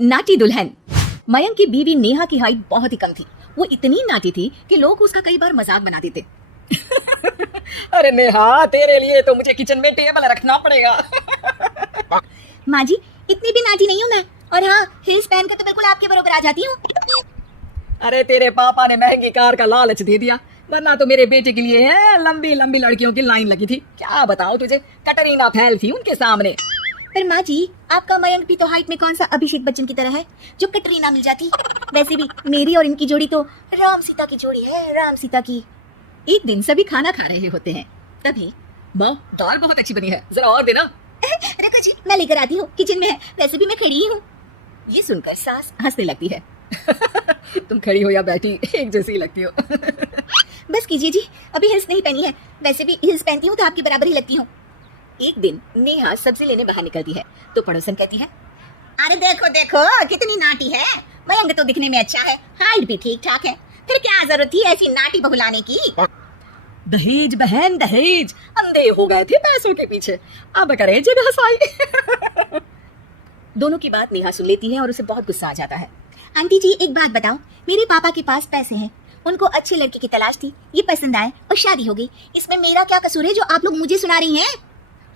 नाटी दुल्हन। मयंक की बीवी नेहा की हाइट बहुत ही कम थी। वो इतनी नाटी थी कि लोग उसका कई बार मजाक बना देते। अरे नेहा, तेरे लिए तो मुझे किचन में टेबल रखना पड़ेगा। माँ जी, इतनी भी नाटी नहीं हूँ मैं, और हाँ, हील्स पहन कर तो बिल्कुल आपके बराबर आ जाती हूँ। अरे तेरे पापा ने महंगी कार का लालच दे दिया, वरना तो मेरे बेटे के लिए है लंबी लंबी लड़कियों की लाइन लगी थी। क्या बताऊं तुझे, कटरीना फैल थी उनके सामने। पर माँ जी, आपका मयंक भी तो हाइट में कौन सा अभिषेक बच्चन की तरह है जो कटरीना मिल जाती। वैसे भी मेरी और इनकी जोड़ी तो राम सीता की जोड़ी है, राम सीता की। एक दिन सभी खाना खा रहे होते हैं, तभी माँ, दाल बहुत अच्छी बनी है, जरा और देना। रुको जी, मैं लेकर आती हूँ, किचन में है, वैसे भी मैं खड़ी ही हूँ। ये सुनकर सास हंसने लगती है। तुम खड़ी हो या बैठी, एक जैसी लगती हो। बस कीजिए जी, अभी हिल्स नहीं पहनी है, वैसे भी हिल्स पहनती हूँ तो आपकी बराबर ही लगती हूँ। एक दिन नेहा सब्जी लेने बाहर निकलती है तो पड़ोसन कहती है, अरे देखो देखो कितनी नाटी है, मयंक तो दिखने में अच्छा है, हाइट भी ठीक ठाक है, फिर क्या जरूरत थी ऐसी नाटी बहू लाने की। दहेज बहन दहेज, अंधे हो गए थे पैसों के पीछे, अब करे जगह हसाई। दोनों की बात नेहा सुन लेती है और उसे बहुत गुस्सा आ जाता है। आंटी जी, एक बात बताओ, मेरे पापा के पास पैसे हैं, उनको अच्छे लड़के की तलाश थी, ये पसंद आए और शादी हो गई, इसमें मेरा क्या कसूर है जो आप लोग मुझे सुना रही हैं?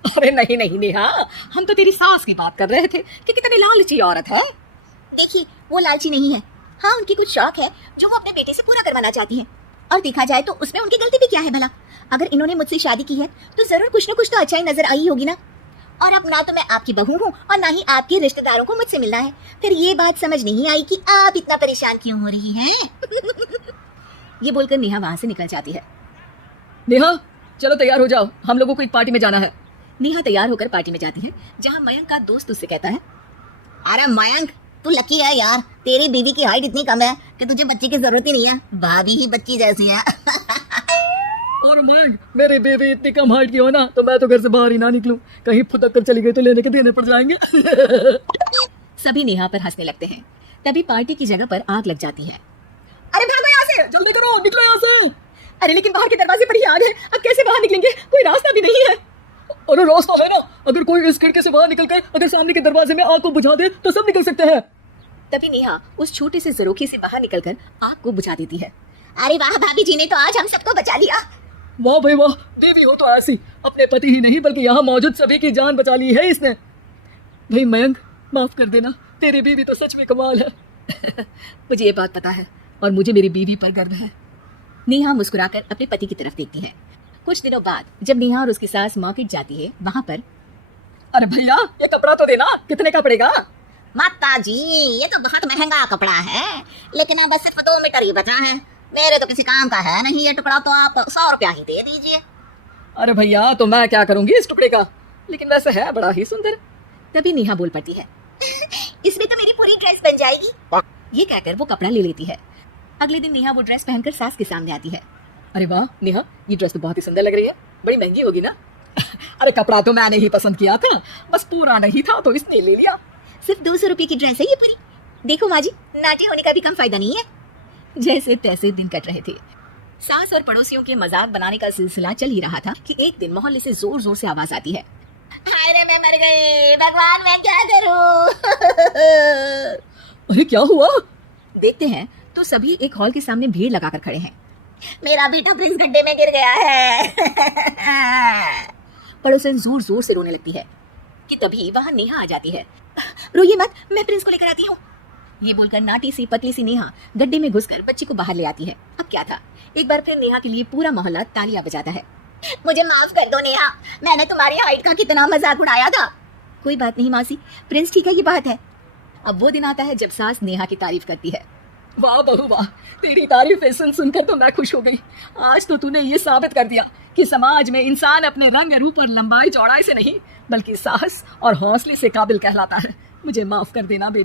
अरे नहीं नहीं नेहा, हम तो तेरी सास की बात कर रहे थे कि कितनी लालची औरत है। देखिए, वो लालची नहीं है, हाँ उनकी कुछ शौक है जो वो अपने बेटे से पूरा करवाना चाहती है, और देखा जाए तो उसमें उनकी गलती भी क्या है भला। अगर इन्होंने मुझसे शादी की है तो जरूर कुछ न कुछ तो अच्छाई नजर आई होगी ना। और अब ना तो मैं आपकी बहू हूँ और ना ही आपके रिश्तेदारों को मुझसे मिलना है, फिर ये बात समझ नहीं आई कि आप इतना परेशान क्यों हो रही हैं। ये बोलकर नेहा वहां से निकल जाती है। नेहा, चलो तैयार हो जाओ, हम लोगों को एक पार्टी में जाना है। नेहा तैयार होकर पार्टी में जाती है, जहाँ मयंक का दोस्त उससे कहता है, अरे मयंक, तू लकी है यार, तेरी बीवी की हाइट इतनी कम है कि तुझे बच्चे की जरूरत ही नहीं है, भाभी ही बच्ची जैसी है। और मैं, मेरी बेबी इतनी कम हाइट की हो ना तो मैं तो घर से बाहर ही ना निकलूं, कहीं फुदक कर चली गई तो लेने के देने पड़ जाएंगे। सभी नेहा पर हंसने लगते हैं। तभी पार्टी की जगह पर आग लग जाती है। अरे भागो यहाँ से, जल्दी करो, निकलो यहाँ से। अरे लेकिन बाहर के दरवाजे पर ही आग है, अब कैसे बाहर निकलेंगे, कोई रास्ता भी नहीं है। अरे रास्ता है ना, अगर कोई इस खिड़की से बाहर निकल कर अगर सामने के दरवाजे में आग को बुझा दे तो सब निकल सकते हैं। तभी नेहा उस छोटे से जरोखे से बाहर निकलकर आग को बुझा देती है। अरे वाह, भाभी जी ने तो आज हम सबको बचा लिया। वाह भाई वाह, देवी हो तो ऐसी, अपने पति ही नहीं बल्कि यहाँ मौजूद सभी की जान बचा ली है इसने। भाई मयंक, माफ कर देना, तेरी बीवी तो सच में कमाल है। मुझे ये बात पता है और मुझे मेरी बीवी पर गर्व है। नेहा मुस्कुराकर अपने पति की तरफ देखती है। कुछ दिनों बाद जब नेहा और उसकी सास मार्केट जाती है, वहाँ पर, अरे भैया, ये कपड़ा तो देना, कितने का पड़ेगा? माता जी, ये तो बहुत महंगा कपड़ा है, लेकिन अब बस सिर्फ 2 मीटर ही बचा है, मेरे तो किसी काम का है नहीं ये टुकड़ा, तो आप 100 रुपया ही दे दीजिए। अरे भैया, तो मैं क्या करूंगी इस टुकड़े का, लेकिन वैसे है बड़ा ही सुंदर। तभी नेहा बोल पड़ती है, इसमें तो मेरी पूरी ड्रेस बन जाएगी। ये कहकर वो कपड़ा ले लेती है। अगले दिन नेहा वो ड्रेस पहनकर सास के सामने आती है। अरे वाह नेहा, ये ड्रेस तो बहुत ही सुंदर लग रही है, बड़ी महंगी होगी ना? अरे कपड़ा तो मैंने ही पसंद किया था, बस पूरा नहीं था तो इसने ले लिया। सिर्फ 200 रुपये की ड्रेस है ये पूरी। देखो माँ जी, नाटी होने का भी कम फायदा नहीं है। जैसे तैसे दिन कट रहे थे। सास और पड़ोसियों के मजाक बनाने का सिलसिला चल ही रहा था कि एक दिन मोहल्ले से जोर जोर से आवाज आती है, हाय रे मैं मर गई, भगवान मैं क्या करूं। अरे क्या हुआ? देखते हैं तो सभी एक हॉल के सामने भीड़ लगाकर खड़े हैं। मेरा बेटा प्रिंस गड्ढे में गिर गया है। पड़ोसन जोर जोर से रोने लगती है कि तभी वहां नेहा आ जाती है। रोइए मत, मैं प्रिंस को लेकर आती हूँ। ये बोलकर नाटी सी पतली सी नेहा गड्ढे में घुसकर बच्ची को बाहर ले आती है। अब क्या था, एक बार फिर नेहा के लिए पूरा मोहल्ला तालियां बजाता है। मुझे माफ कर दो नेहा, मैंने तुम्हारी हाइट का कितना मजाक उड़ाया था। कोई बात नहीं मासी, प्रिंस ठीक है, ये बात है। अब वो दिन आता है जब सास नेहा की तारीफ करती है। वाह बहू वाह, तेरी तारीफें सुन सुनकर तो मैं खुश हो गई। आज तो तूने ये साबित कर दिया कि समाज में इंसान अपने रंग रूप और लंबाई चौड़ाई से नहीं बल्कि साहस और हौसले से काबिल कहलाता है। मुझे माफ कर देना बेटा।